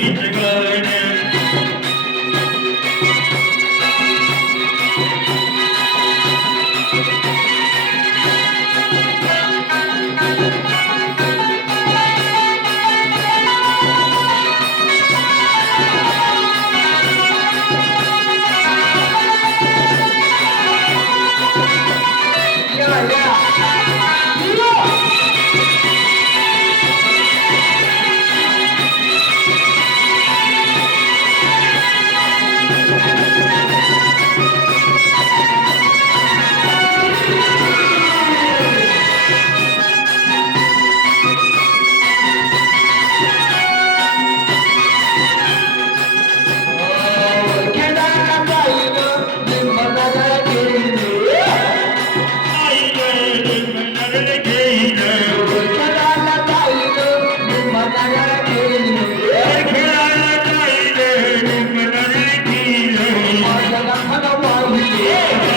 Dimitri Gray. Ei!